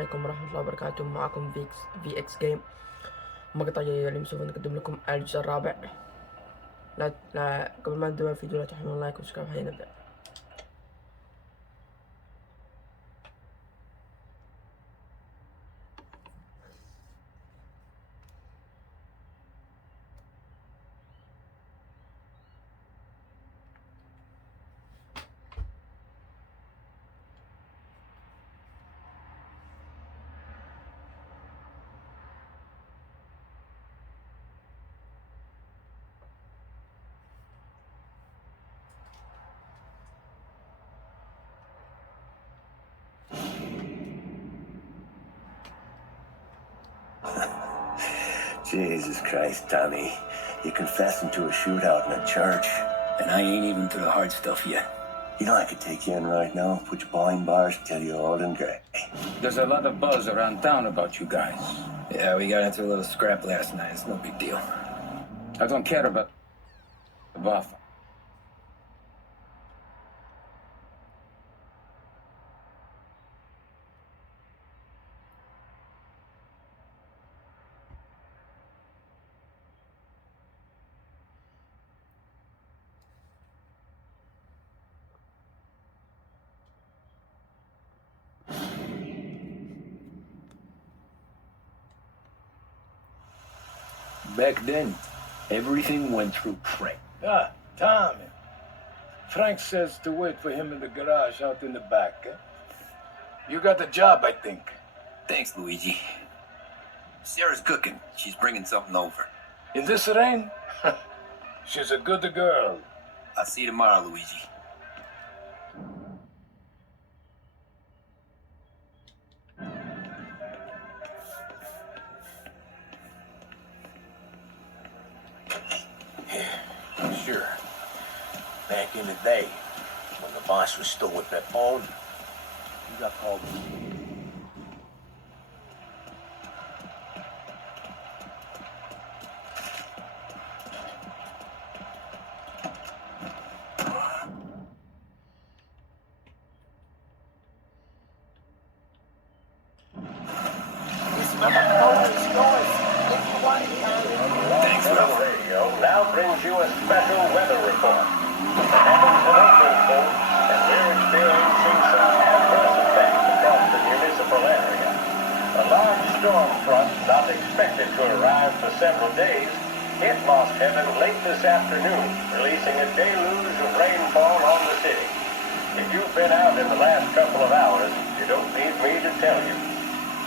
عليكم ورحمة الله وبركاته. معكم في اكس جيم. مقطع اليوم سوف نقدم لكم الجزء الرابع. لا قبل ما نبدأ الفيديو لا تحملون لايك وسبسكرايب. هيا نبدأ. Jesus Christ, Tommy. You confessing to a shootout in a church. And I ain't even to the hard stuff yet. You know I could take you in right now, put you behind bars, tell you all in grey. There's a lot of buzz around town about you guys. Yeah, we got into a little scrap last night. It's no big deal. I don't care about the buff. Back then, everything went through Frank. Ah, Tommy. Frank says to wait for him in the garage out in the back. You got the job, I think. Thanks, Luigi. Sarah's cooking. She's bringing something over. In this rain? She's a good girl. I'll see you tomorrow, Luigi. Sure. Back in the day, when the boss was still with that phone, you got called. Thanks, Ralph. Radio now brings you a special weather report. The heavens have opened, folks, and we're experiencing some adverse effects across the municipal area. A large storm front, not expected to arrive for several days, hit Lost Heaven late this afternoon, releasing a deluge of rainfall on the city. If you've been out in the last couple of hours, you don't need me to tell you.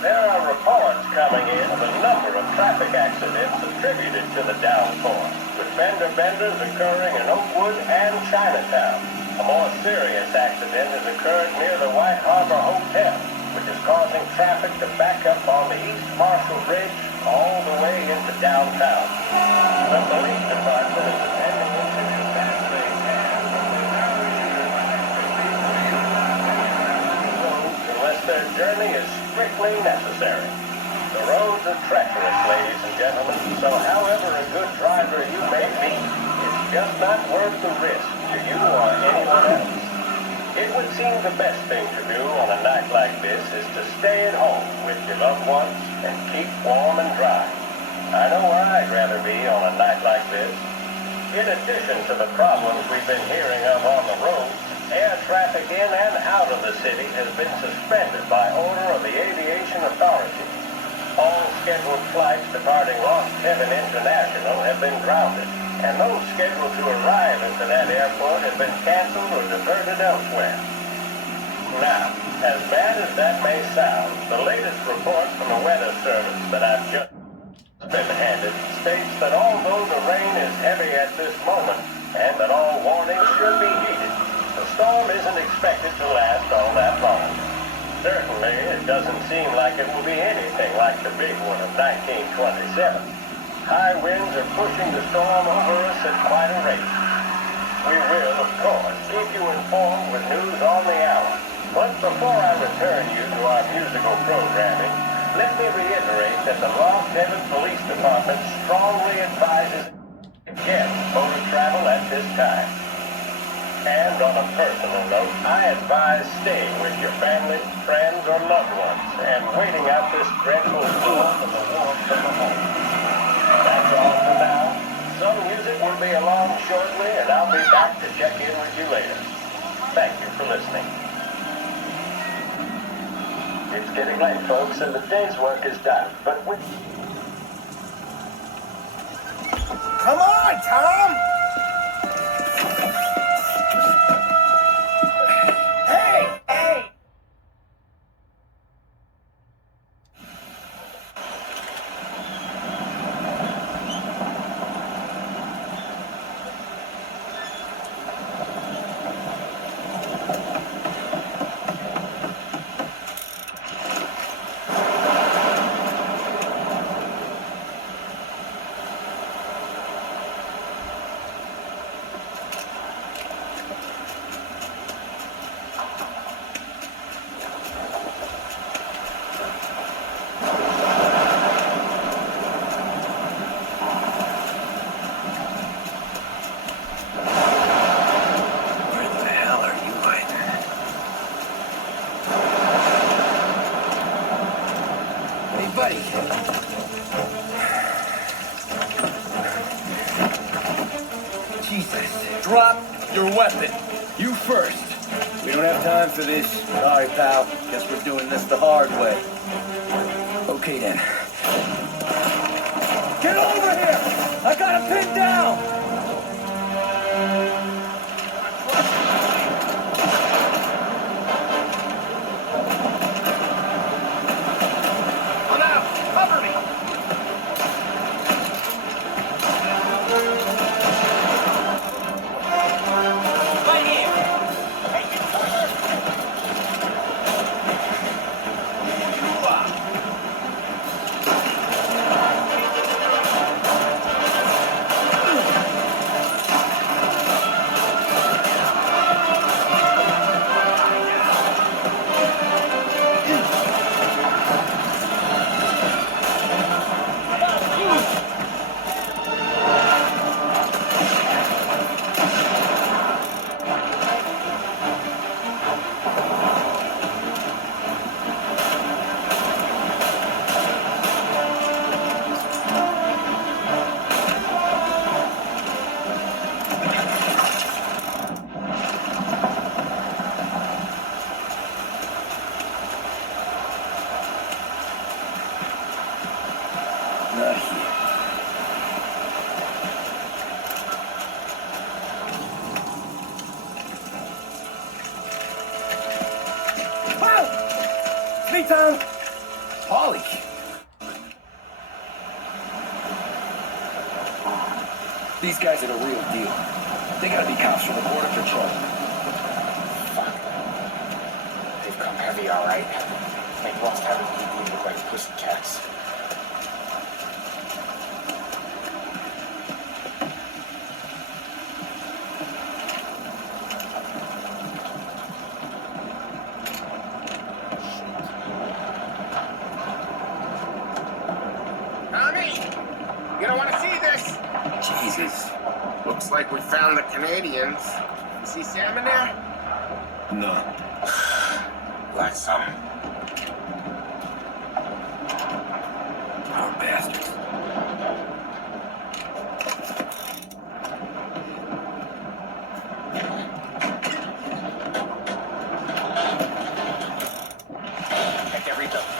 There are reports coming in of a number of traffic accidents attributed to the downpour, with fender benders occurring in Oakwood and Chinatown. A more serious accident has occurred near the White Harbor Hotel, which is causing traffic to back up on the East Marshall Bridge all the way into downtown. The police department is attending to issues as they can, but we urge you to roads unless their journey is strictly necessary. The roads are treacherous, ladies and gentlemen, so however a good driver you may be, it's just not worth the risk to you or anyone else. It would seem the best thing to do on a night like this is to stay at home with your loved ones and keep warm and dry. I know where I'd rather be on a night like this. In addition to the problems we've been hearing of on the road, air traffic in and out of the city has been suspended by order of the aviation authority. All scheduled flights departing Lost Heaven International have been grounded, and those scheduled to arrive into that airport have been canceled or diverted elsewhere. Now, as bad as that may sound, the latest report from the weather service that I've just been handed states that although the rain is heavy at this moment, and that all warnings should be heeded, the storm isn't expected to last all that long. Certainly, it doesn't seem like it will be anything like the big one of 1927. High winds are pushing the storm over us at quite a rate. We will, of course, keep you informed with news on the hour. But before I return you to our musical programming, let me reiterate that the Lost Heaven Police Department strongly advises against motor travel at this time. And on a a personal note, I advise staying with your family, friends, or loved ones and waiting out this dreadful cold in the warmth of the home. That's all for now. Some music will be along shortly, and I'll be back to check in with you later. Thank you for listening. It's getting late, folks, and the day's work is done, but we... Come on, Tom! Hey! Hey! Where the hell are you hiding? Hey, buddy. Jesus. Drop your weapon. You first. We don't have time for this. Sorry, pal. Guess we're doing this the hard way. Okay, then. Get over here! I got him pinned down! Come out! Cover me! Right here! Not here. Wow! Me, Tom! Polly. These guys are the real deal. They gotta be cops from the Border Patrol. They've come heavy, all right. They've lost having people look like pussycats. Tommy, you don't want to see this. Jesus. Looks like we found the Canadians. You see Sam in there? No. Like something. Poor bastards. Check every building.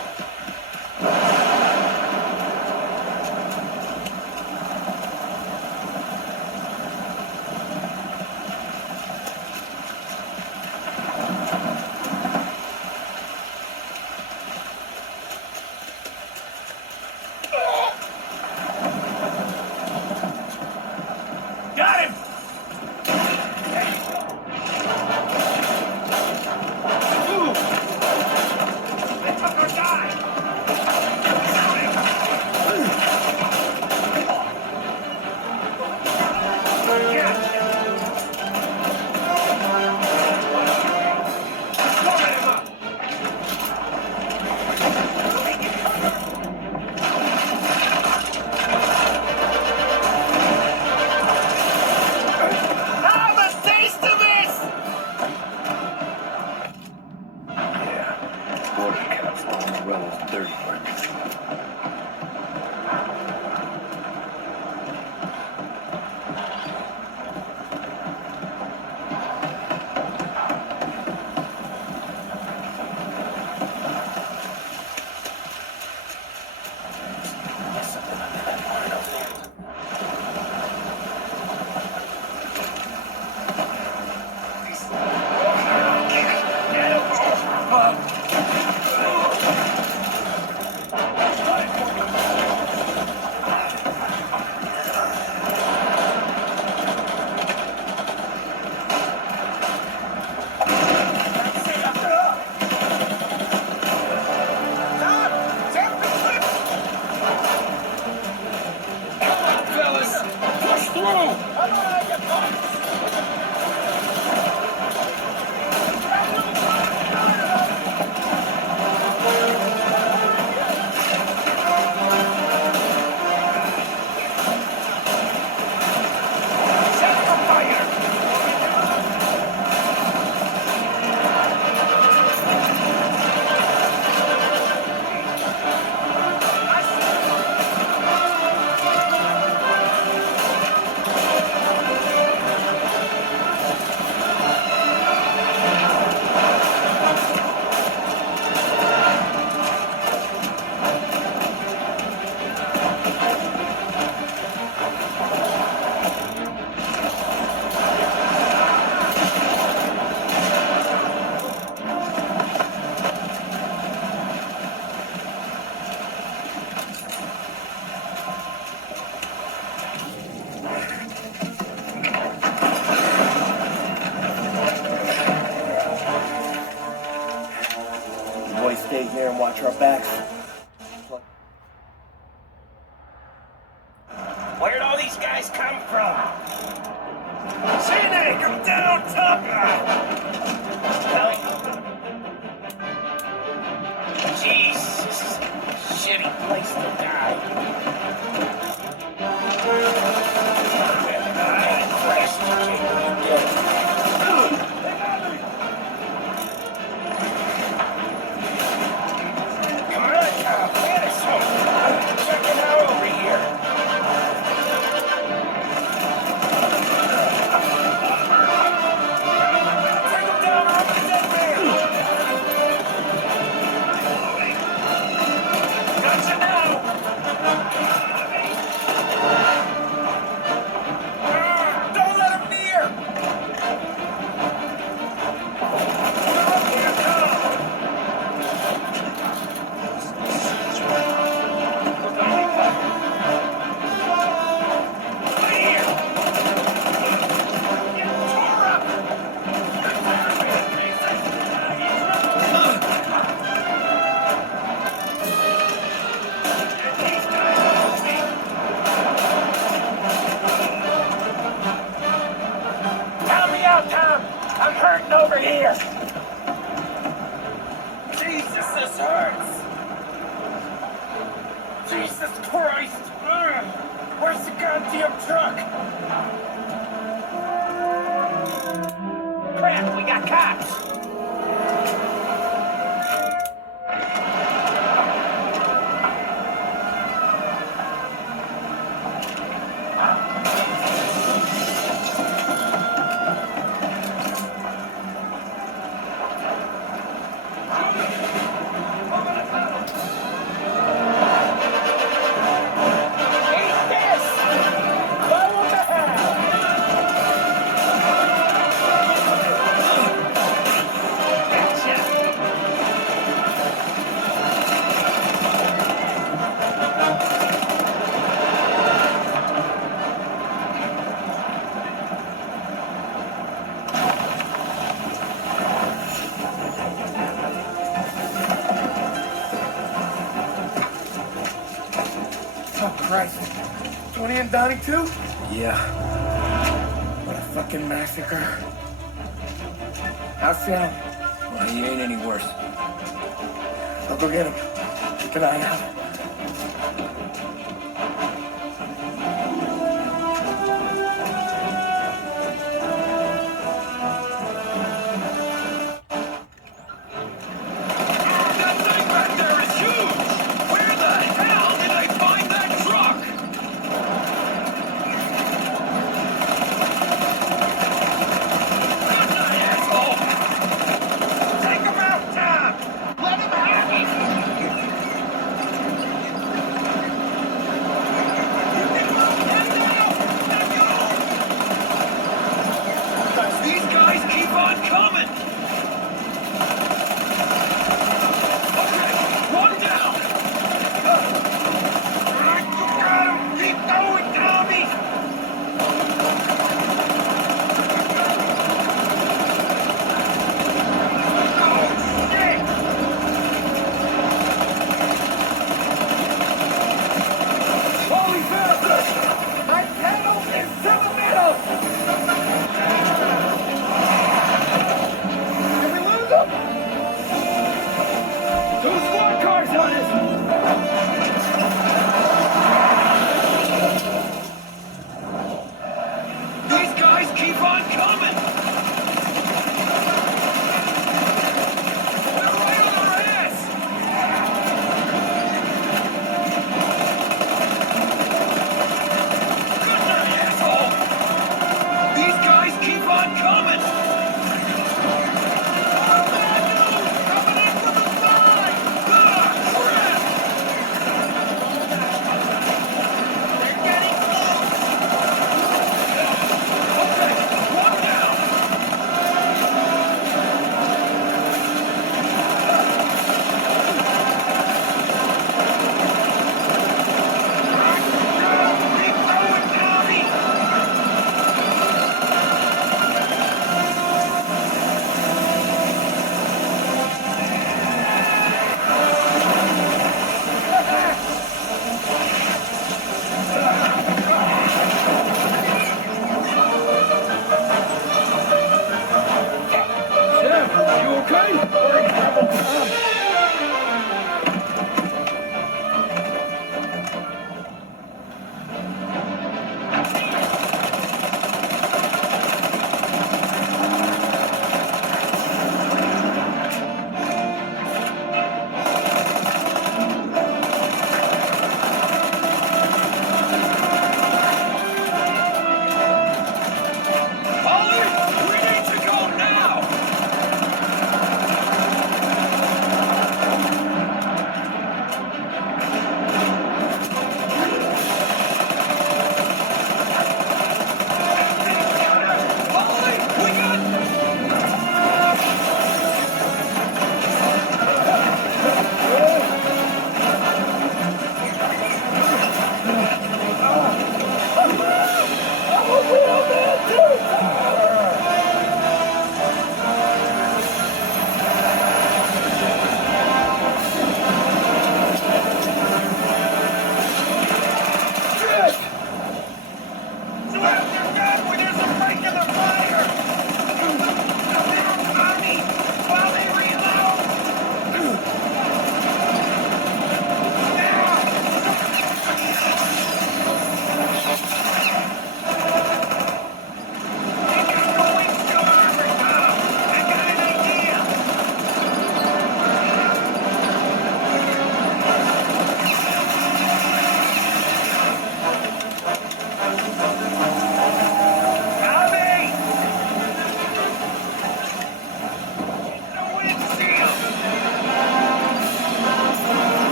Watch our backs. Where'd all these guys come from? Shinny, come down, Tucker! Jeez, this is a shitty place to die. Christ, you can't be dead. Come on, get us some. Check it out over here. I'm hurting over here. Jesus, this hurts. Jesus Christ. Ugh. Where's the goddamn truck? Crap, we got cops. Oh, Christ. 20 and Donnie, too? Yeah. What a fucking massacre. How's Sam? Well, he ain't any worse. I'll go get him. Keep an eye out.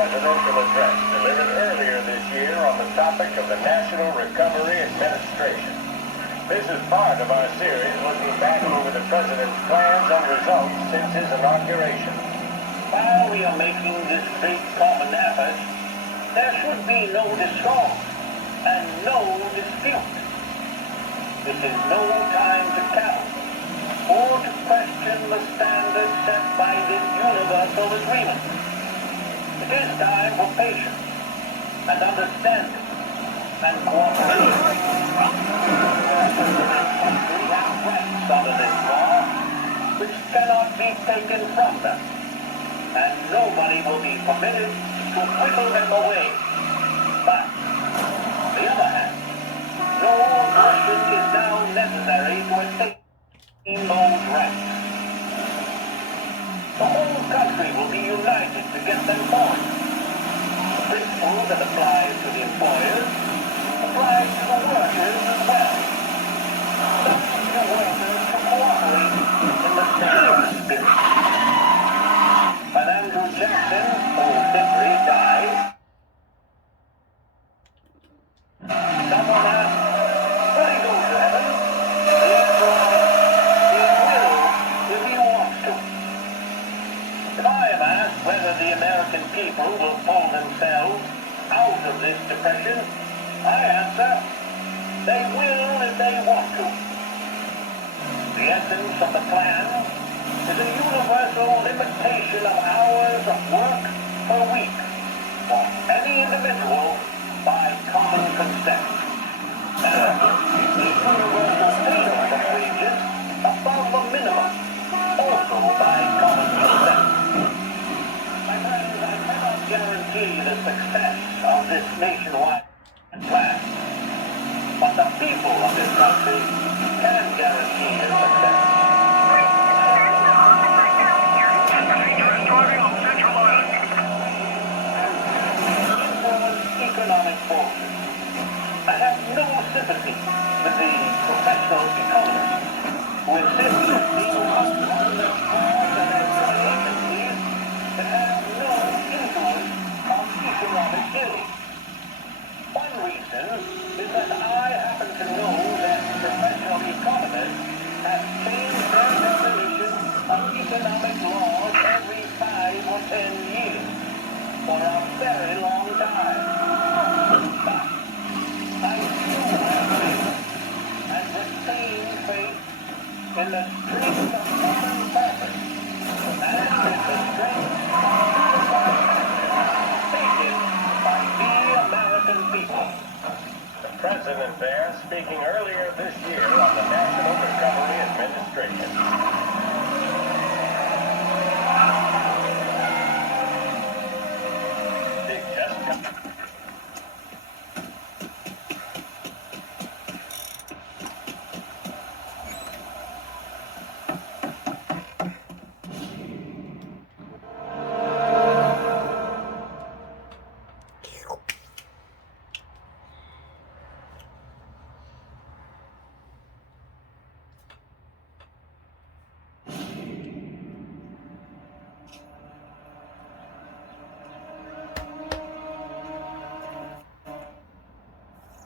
presidential address delivered earlier this year on the topic of the National Recovery Administration. This is part of our series looking back over the president's plans and results since his inauguration. While we are making this big common effort, there should be no discord and no dispute. This is no time to count or to question the standards set by this universal agreement. It is time for patience and understanding and cooperation. We have rights under this law which cannot be taken from them, and nobody will be permitted to whittle them away. But, on the other hand, no aggression is now necessary to attain those rights. The whole country will be united to get them forward. The principle that applies to the employers applies to the workers as well. Subject the workers to cooperate in the same spirit. When Andrew Jackson, whose memory died, someone asked, will he go to heaven? The answer was, he will if he wants to. If I am asked whether the American people will pull themselves out of this depression, I answer, they will if they want to. The essence of the plan is a universal limitation of hours of work per week for any individual by common consent. And the universal payment of wages above the minimum, also by common consent. My friends, I cannot guarantee the success of this nationwide plan, but the people of this country can guarantee its success. Economic forces. I have no sympathy with the professional economists who insist that these government and agencies that have no influence on economic theory. One reason is that I happen to know that professional economists have changed their definition of economic laws every 5 or 10 years for a very long time. But I do have faith and retain faith in the strength of human purpose and in the strength taken by the American people. The president there speaking earlier this year on the National Recovery Administration.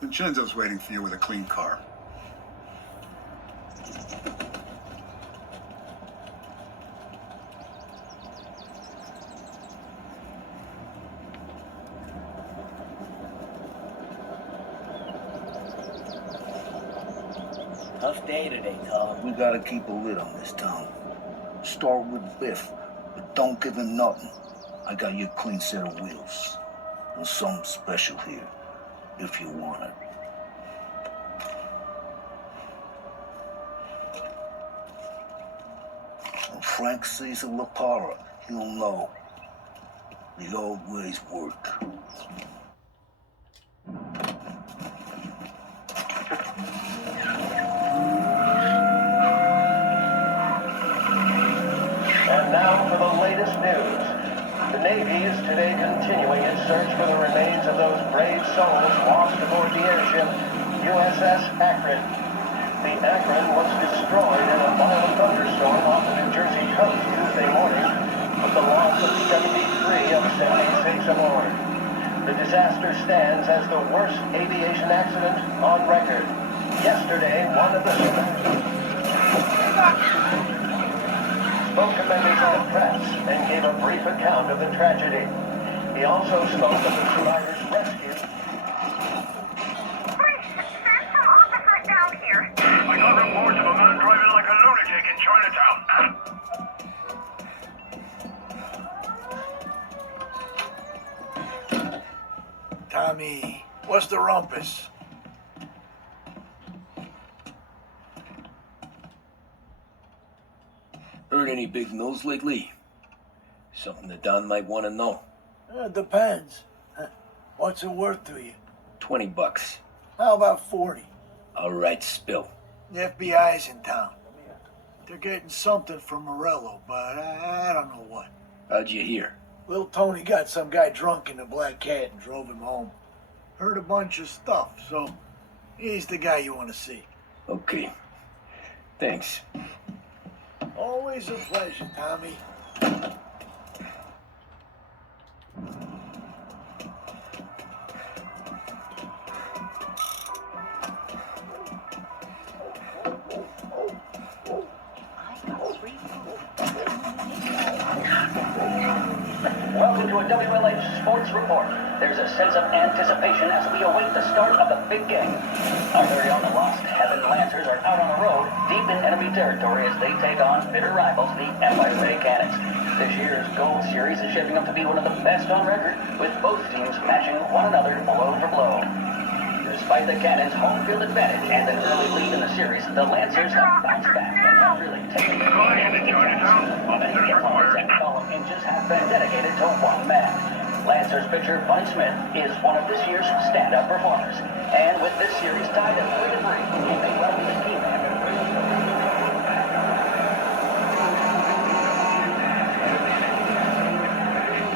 Vincenzo's waiting for you with a clean car. Tough day today, Tom. We gotta keep a lid on this town. Start with Biff, but don't give him nothing. I got you a clean set of wheels. And something special here, if you want it. When Frank sees a La Parra, he'll know. The old ways work. And now for the latest news. The Navy is today continuing its search for the remains of those brave souls lost aboard the airship USS Akron. The Akron was destroyed in a violent thunderstorm off the New Jersey coast Tuesday morning, the loss of 73 of 76 aboard. The disaster stands as the worst aviation accident on record. Yesterday, one of the spoke to members of the press and gave a brief account of the tragedy. He also spoke of the survivors' rescue. Send some officers down here. I got reports of a man driving like a lunatic in Chinatown. Tommy, what's the rumpus? Heard any big news lately? Something that Don might want to know. Depends. What's it worth to you? $20. How about 40? All right, spill. The FBI's in town. They're getting something from Morello, but I don't know what. How'd you hear? Little Tony got some guy drunk in the Black Cat and drove him home. Heard a bunch of stuff, so he's the guy you want to see. Okay. Thanks. Always a pleasure, Tommy. Welcome to a WLH Sports Report. There's a sense of anticipation as we await the start of the big game. Our very own Lost Heaven Lancers are out on the road, deep in enemy territory as they take on bitter rivals, the Empire Bay Cannons. This year's Gold Series is shaping up to be one of the best on record, with both teams matching one another blow for blow. Despite the Cannons' home field advantage and an early lead in the series, the Lancers have bounced back and have really taken the lead. Many kilometers and column inches have been dedicated to one man. Lancers pitcher Bunny Smith is one of this year's standout performers. And with this series tied at 3-3, he may well be the key man.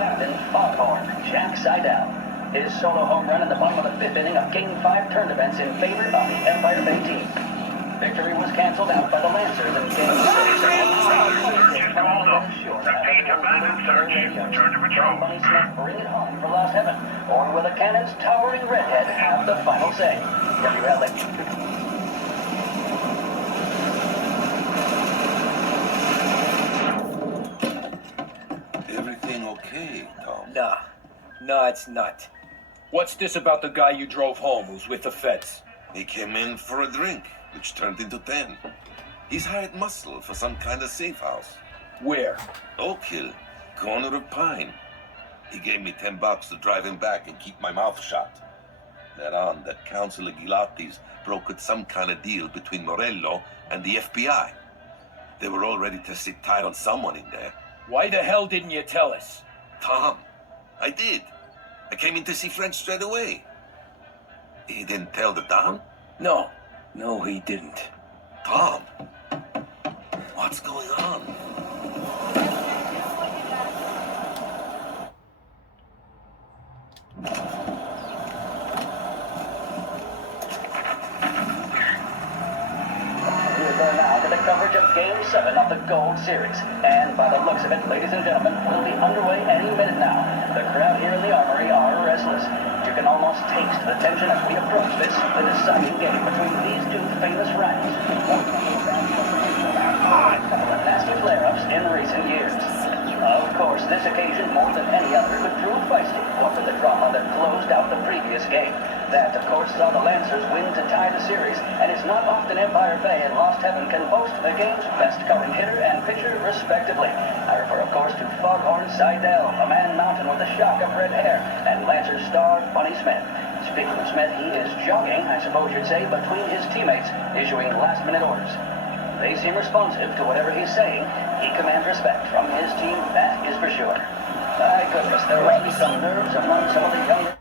Captain Foghorn, Jack Seidel. His solo home run in the bottom of the fifth inning of Game 5 turn events in favor of the Empire Bay team. Victory was canceled out by the Lancers in Game 6. Return to patrol. Bunny Smith bring it home for Lost Heaven, or will the Cannons' towering redhead have the final say? WLH. Everything okay, Tom? Nah, it's not. What's this about the guy you drove home who's with the feds? He came in for a drink, which turned into 10. He's hired muscle for some kind of safe house. Where? Oak Hill, corner of Pine. He gave me $10 to drive him back and keep my mouth shut. Thereon, that Councilor Gilatti's brokered some kind of deal between Morello and the FBI. They were all ready to sit tight on someone in there. Why the hell didn't you tell us? Tom, I did. I came in to see French straight away. He didn't tell the Don? No, he didn't. Tom, what's going on? Coverage of Game 7 of the Gold Series. And by the looks of it, ladies and gentlemen, we'll be underway any minute now. The crowd here in the Armory are restless. You can almost taste the tension as we approach the deciding game between these two famous rivals. A couple of nasty flare-ups in recent years. Of course, this occasion, more than any other, could prove feisty after the drama that closed out the previous game. That, of course, saw the Lancers win to tie the series, and it's not often Empire Bay and Lost Heaven can boast the game's best current hitter and pitcher, respectively. I refer, of course, to Foghorn Seidel, a man mountain with a shock of red hair, and Lancers star Bunny Smith. Speaking of Smith, he is jogging, I suppose you'd say, between his teammates, issuing last-minute orders. They seem responsive to whatever he's saying. He commands respect from his team, that is for sure. My goodness, there must be some nerves among some of the younger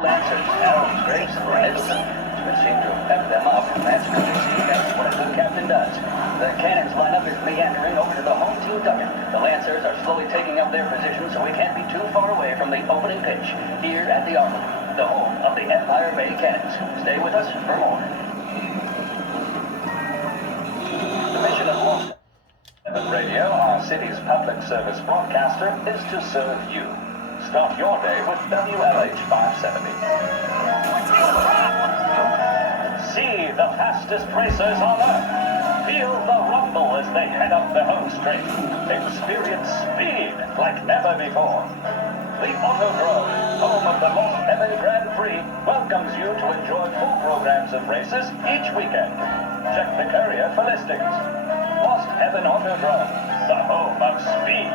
Lancers, Elms, Grace, and Resident, which seem to have pepped them up. That's good to see. That's what a good captain does. The Cannons lineup is meandering over to the home team dugout. The Lancers are slowly taking up their position, so we can't be too far away from the opening pitch here at the Armory, the home of the Empire Bay Cannons. Stay with us for more. The mission of Lost Heaven Radio, our city's public service broadcaster is to serve you. Start your day with WLH 570. See the fastest racers on Earth. Feel the rumble as they head up the home straight. Experience speed like never before. The Autodrome, home of the Lost Heaven Grand Prix, welcomes you to enjoy full programs of races each weekend. Check the courier for listings. Lost Heaven Autodrome, the home of speed.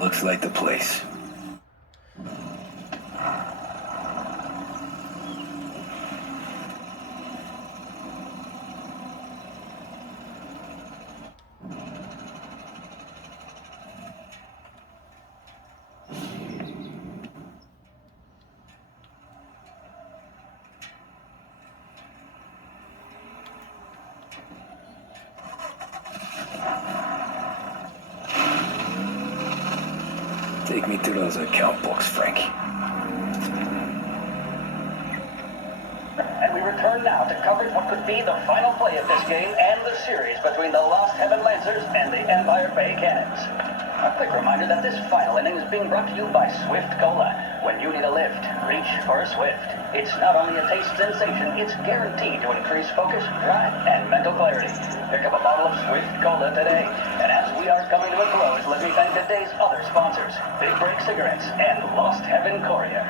Looks like the place. Take me to those account books, Frank. And we return now to coverage what could be the final play of this game and the series between the Lost Heaven Lancers and the Empire Bay Cannons. A quick reminder that this final inning is being brought to you by Swift Cola. When you need a lift, reach for a Swift. It's not only a taste sensation, it's guaranteed to increase focus, drive, and mental clarity. Pick up a bottle of Swift Cola today. And as we are coming to a close, let me thank today's other sponsors, Big Break Cigarettes and Lost Heaven Courier.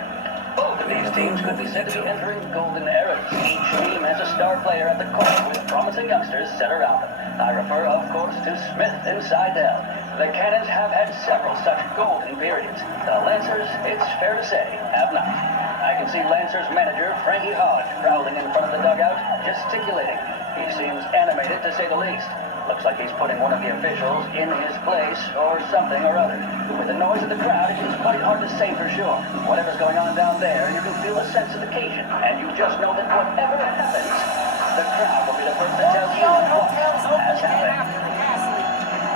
Both of these teams could be said to be entering golden eras. Each team has a star player at the core with promising youngsters set around them. I refer, of course, to Smith and Seidel. The Cannons have had several such golden periods. The Lancers, it's fair to say, have not. I can see Lancers manager Frankie Hodge prowling in front of the dugout, gesticulating. He seems animated, to say the least. Looks like he's putting one of the officials in his place, or something or other. With the noise of the crowd, it is quite hard to say for sure. Whatever's going on down there, you can feel a sense of occasion, and you just know that whatever happens, the crowd will be the first to tell you what has happened.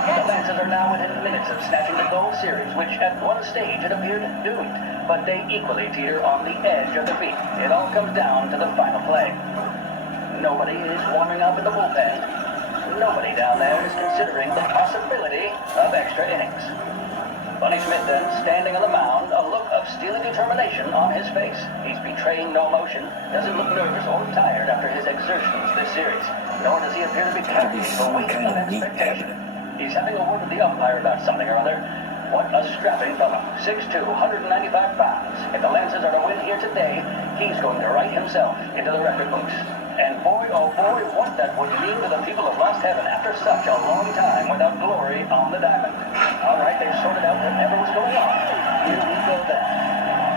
The Lancers are now within minutes of snatching the gold series, which at one stage had appeared doomed, but they equally teeter on the edge of defeat. It all comes down to the final play. Nobody is warming up in the bullpen. Nobody down there is considering the possibility of extra innings. Bunny Smith then, standing on the mound, a look of steely determination on his face. He's betraying no emotion, doesn't look nervous or tired after his exertions this series, nor does he appear to be carrying the weight of expectation. He's having a word with the umpire about something or other. What a strapping fellow, 6'2", 195 pounds. If the Lancers are to win here today, he's going to write himself into the record books. And boy, oh boy, what that would mean to the people of Lost Heaven after such a long time without glory on the diamond. All right, they've sorted out whatever was going on. Here we go then.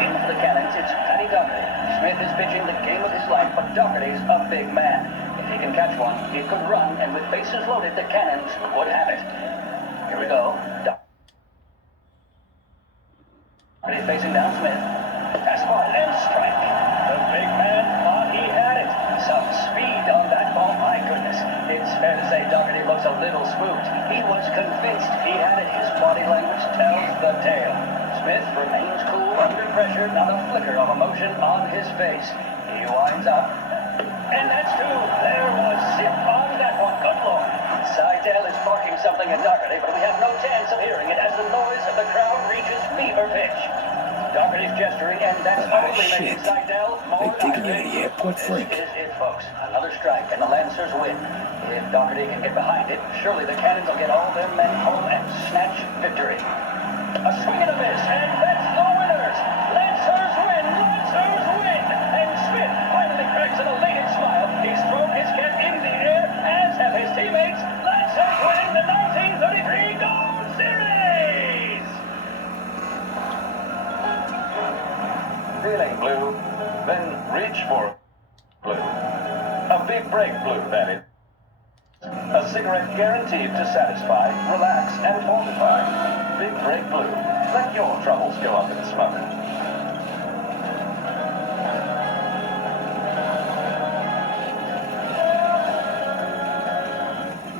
In for the Cannons, it's Paddy Doherty. Smith is pitching the game of his life, but Doherty's a big man. If he can catch one, he could run, and with bases loaded, the Cannons would have it. Here we go. Doherty facing down Smith. Fastball and strike. The big man thought he had it. Some speed on that ball, my goodness. It's fair to say Doherty looks a little spooked. He was convinced he had it. His body language tells the tale. Smith remains cool under pressure, not a flicker of emotion on his face. He winds up. And that's two. There was zip on that one. Good Lord. Seidel is barking something at Doherty, but we have no chance of hearing it as the noise of the crowd reaches fever pitch. Doherty's gesturing, and that's only making Seidel more taking you to the airport, Frank? This is it, folks. Another strike, and the Lancers win. If Doherty can get behind it, surely the Cannons will get all their men home and snatch victory. A swing and a miss, and that's the winners. Lancers win! Lancers win! And Smith finally cracks an elated smile. He's thrown his cap in the air, as have his teammates. Lancers win the 1933 Gold Series! Feeling blue? Then reach for blue. A big break blue, that is. A cigarette guaranteed to satisfy, relax, and fortify. Big break blue. Let your troubles go up in smoke.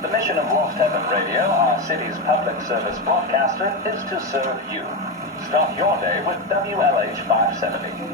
The mission of Lost Heaven Radio, our city's public service broadcaster, is to serve you. Start your day with WLH 570.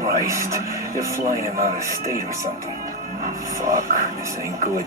Christ, they're flying him out of state or something. Fuck, this ain't good.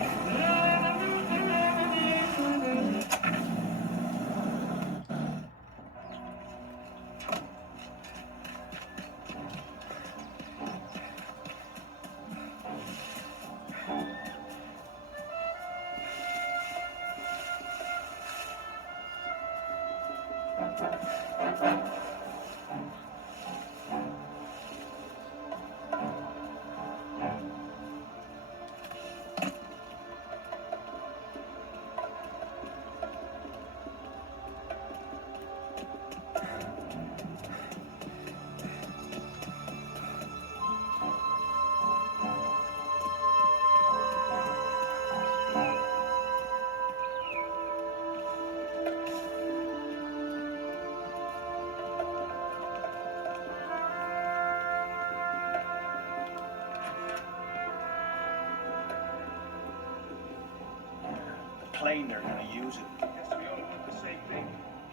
Plane they're gonna use it. Guess we all want the same thing.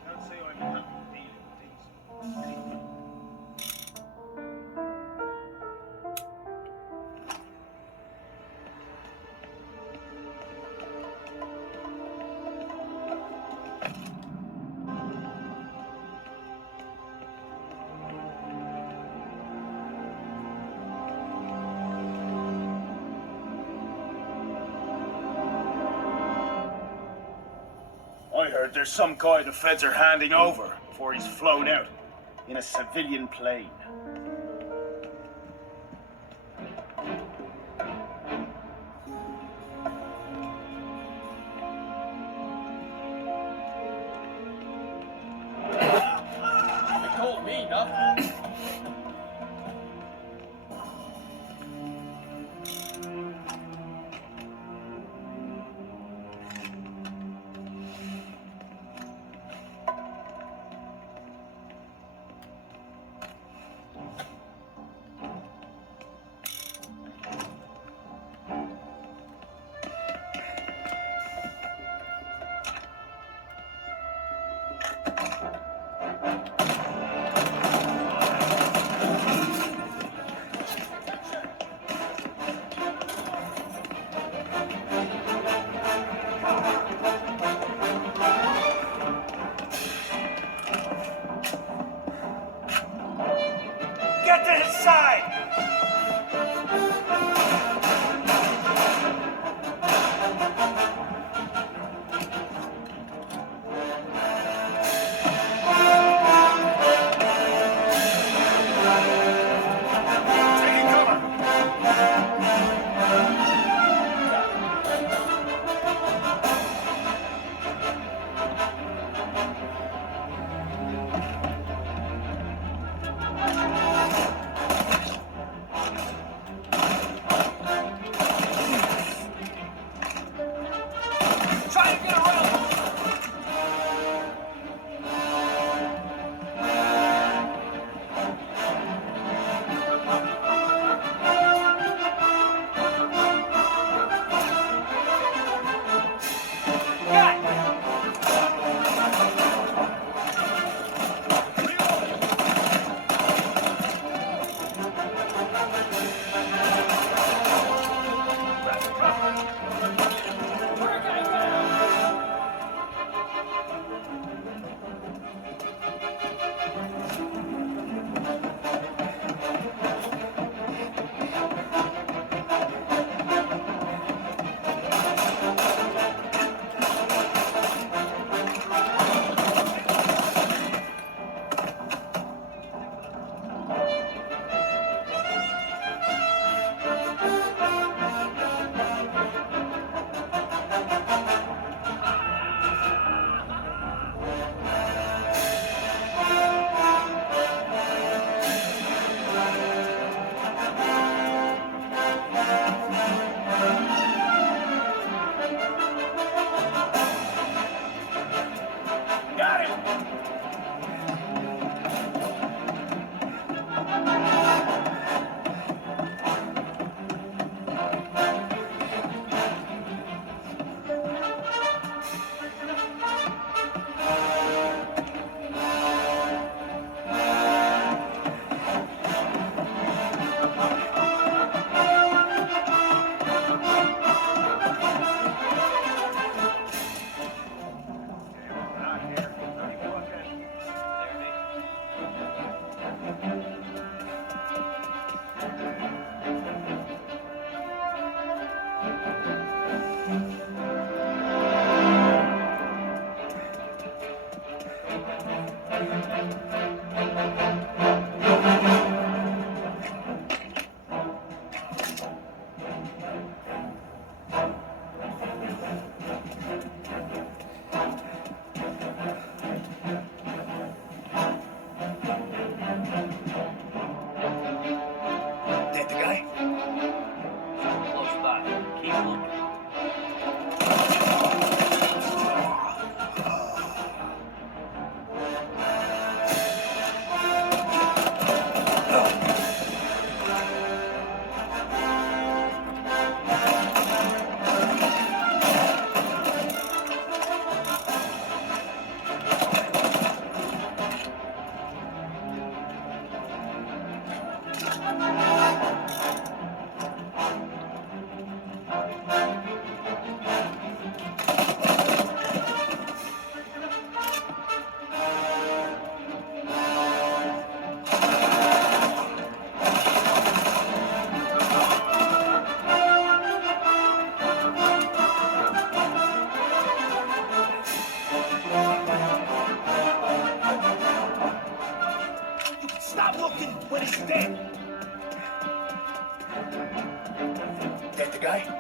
Can't say I'm happy dealing with things. I heard there's some guy the feds are handing over before he's flown out in a civilian plane. They told me nothing. Get to his side! Taking cover! Try to get around! That the guy? Close by. Keep looking. Stop looking when he's dead. That the guy?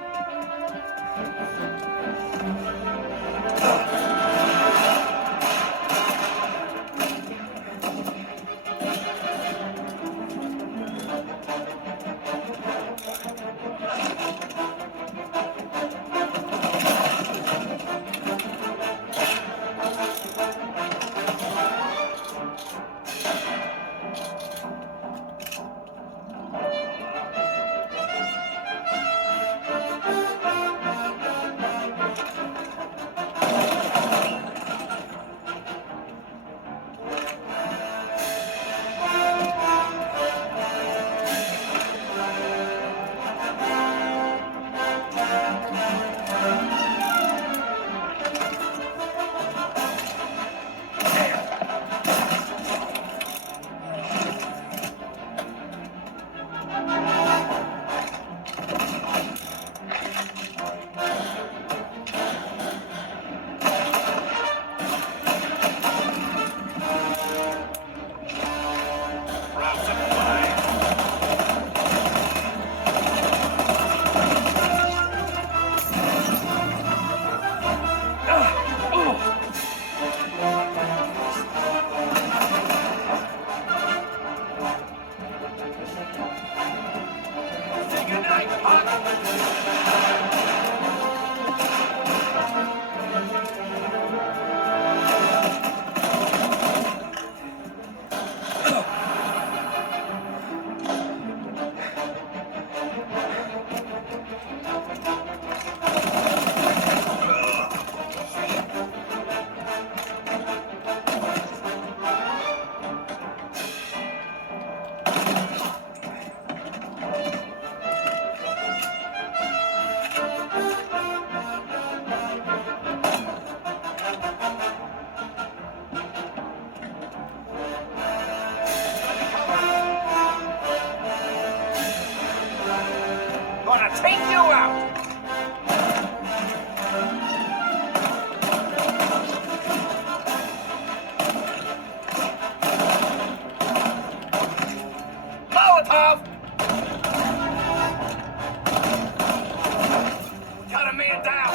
Gonna take you out! Molotov! Got a man down!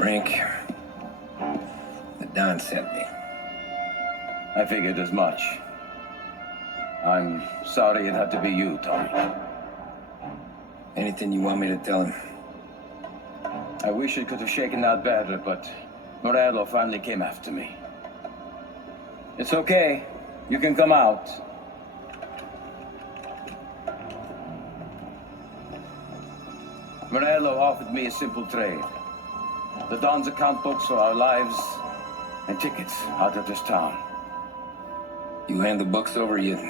Frank, the Don sent me. I figured as much. I'm sorry it had to be you, Tommy. Anything you want me to tell him? I wish it could have shaken out better, but Morello finally came after me. It's okay. You can come out. Morello offered me a simple trade. The Don's account books for our lives and tickets out of this town. You hand the books over yet?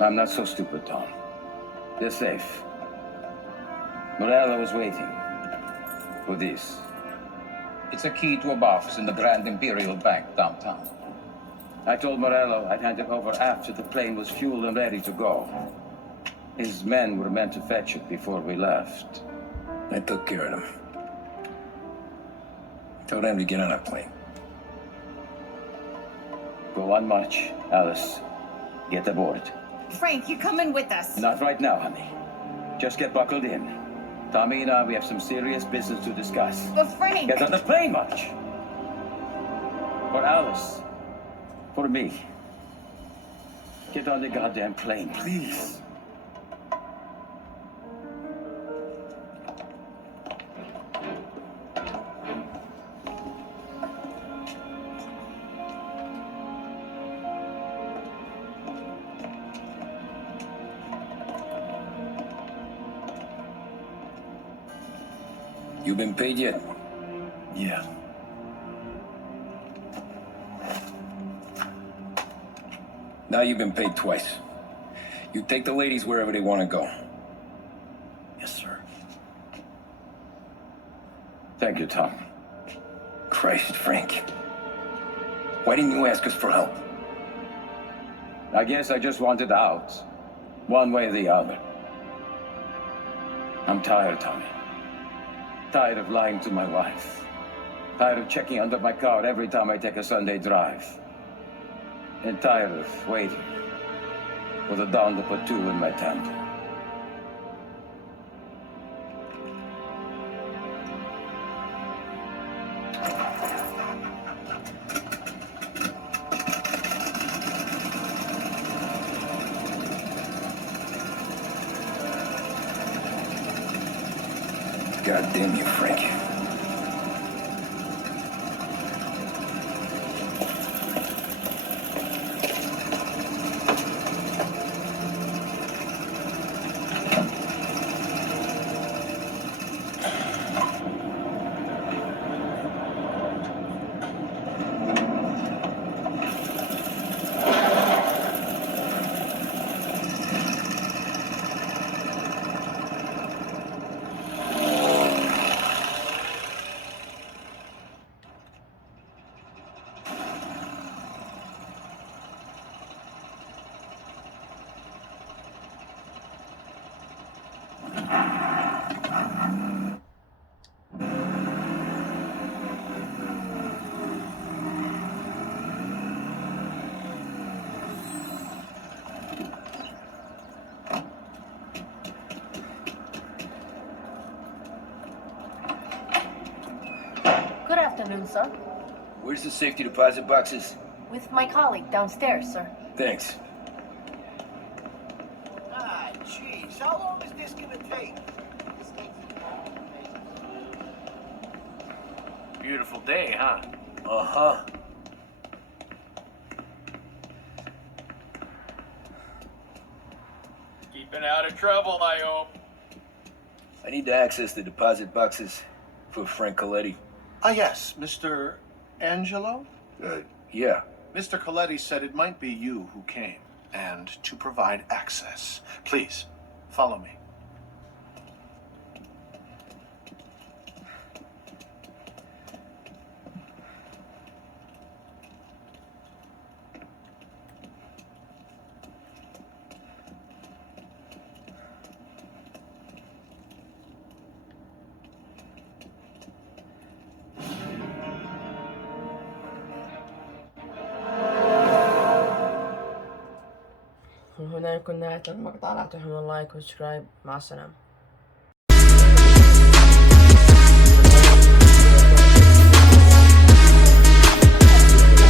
I'm not so stupid, Tom. They're safe. Morello was waiting for this. It's a key to a box in the Grand Imperial Bank downtown. I told Morello I'd hand it over after the plane was fueled and ready to go. His men were meant to fetch it before we left. I took care of them. Told them to get on a plane. Go on march, Alice. Get aboard. Frank, you're coming with us. Not right now, honey. Just get buckled in. Tommy and I, we have some serious business to discuss. But Frank... Get on the plane, March. For Alice. For me. Get on the goddamn plane, please. You been paid yet? Yeah. Now you've been paid twice. You take the ladies wherever they want to go. Yes, sir. Thank you, Tom. Christ, Frank. Why didn't you ask us for help? I guess I just wanted out. One way or the other. I'm tired, Tommy. Tired of lying to my wife. Tired of checking under my car every time I take a Sunday drive. And tired of waiting for the dawn to put two in my temple. God damn you, Frank. Good afternoon, sir. Where's the safety deposit boxes? With my colleague downstairs, sir. Thanks. Ah, jeez. How long is this gonna take? Beautiful day, huh? Uh-huh. Keeping out of trouble, I hope. I need to access the deposit boxes for Frank Coletti. Ah, yes, Mr. Angelo? Yeah. Mr. Coletti said it might be you who came, and to provide access. Please, follow me. وهنا يكون نهاية المقطع. لا تنسوا اللايك والسبسكرايب. مع السلامة.